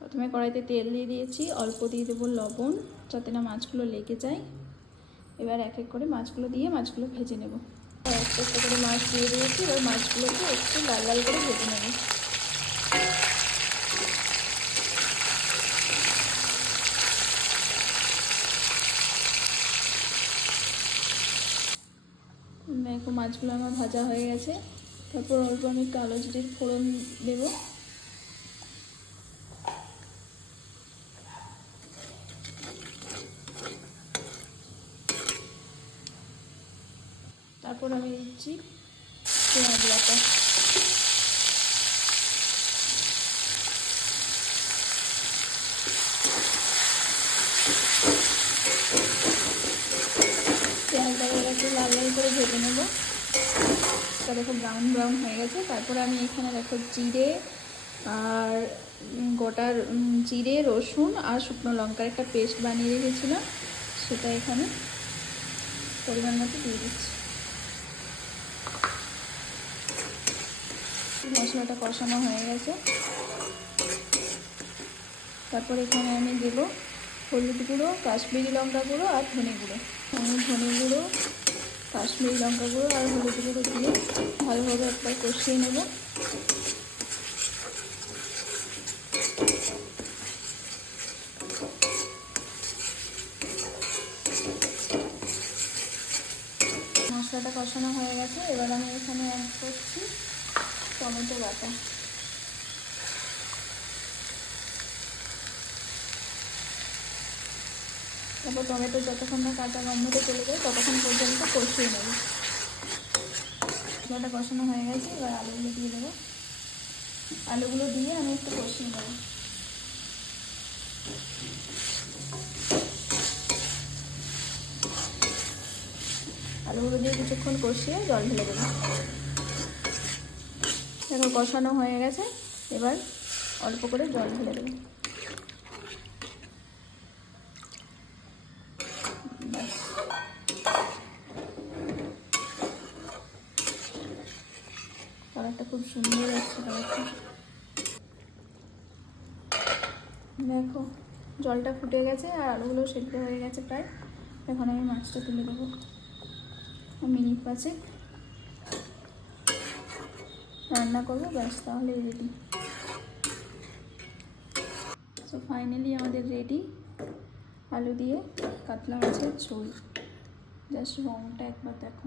প্রথমে কড়াইতে তেল দিয়ে দিয়েছি, অল্প দিয়ে দেবো লবণ যাতে না মাছগুলো লেগে যায়। এবার এক এক করে মাছগুলো দিয়ে মাছগুলো ভেজে নেব। একটা একটা করে মাছ দিয়ে দিয়েছি, এবার মাছগুলোকে একটু লাল লাল করে ভেজে নেব। দেখো মাছগুলো আমার ভাজা হয়ে গেছে। তারপর অল্প আমি কালো জিরের ফোড়ন দেব। তারপর আমি দিচ্ছি পেঁয়াজ বাটা। পেঁয়াজটাকে একটু লাল লাল করে ভেজে নেব। এটা দেখো ব্রাউন ব্রাউন হয়ে গেছে। তারপরে আমি এখানে দেখো জিরে আর গোটা জিরে, রসুন আর শুকনো লঙ্কার একটা পেস্ট বানিয়ে রেখেছিলাম, সেটা এখানে পরিমাণ মতো দিয়ে দিচ্ছি। মশলাটা কষানো হয়ে গেছে। তারপর এখানে আমি দেব হলুদ গুঁড়ো, কাশ্মীরি লঙ্কা গুঁড়ো আর ধনে গুঁড়ো। আমি ধনে গুঁড়ো, কাশ্মীরি লঙ্কা গুঁড়ো আর হলুদ গুঁড়ো দিয়ে ভালোভাবে একবার কষিয়ে নেব। মশলাটা কষানো হয়ে গেছে। এবার আমি এখানে অ্যাড করছি টমেটো বাটা। তারপর টমেটো যতক্ষণ না কাঁচা গন্ধটা চলে যায় ততক্ষণ পর্যন্ত কষিয়ে নেব। মশলাটা কষানো হয়ে গেছে। এবার আলুগুলো দিয়ে দেবো। আলুগুলো দিয়ে আমি একটু কষিয়ে নেব। আলুগুলো দিয়ে কিছুক্ষণ কষিয়ে জল ঢেলে দেবো। দেখো কষানো হয়ে গেছে। এবার অল্প করে জল ঢেলে দেবো। কালারটা খুব সুন্দর আসছে। কালারটা দেখো জলটা ফুটে গেছে আর আলুগুলো সেদ্ধ হয়ে গেছে প্রায়। এখন আমি মাছটা তুলে দেবো। মিনিট 5 রান্না করবো, ব্যাস তাহলে রেডি। সো ফাইনালি আমাদের রেডি আলু দিয়ে কাতলা মাছের ঝোল। জাস্ট রঙটা একবার দেখো।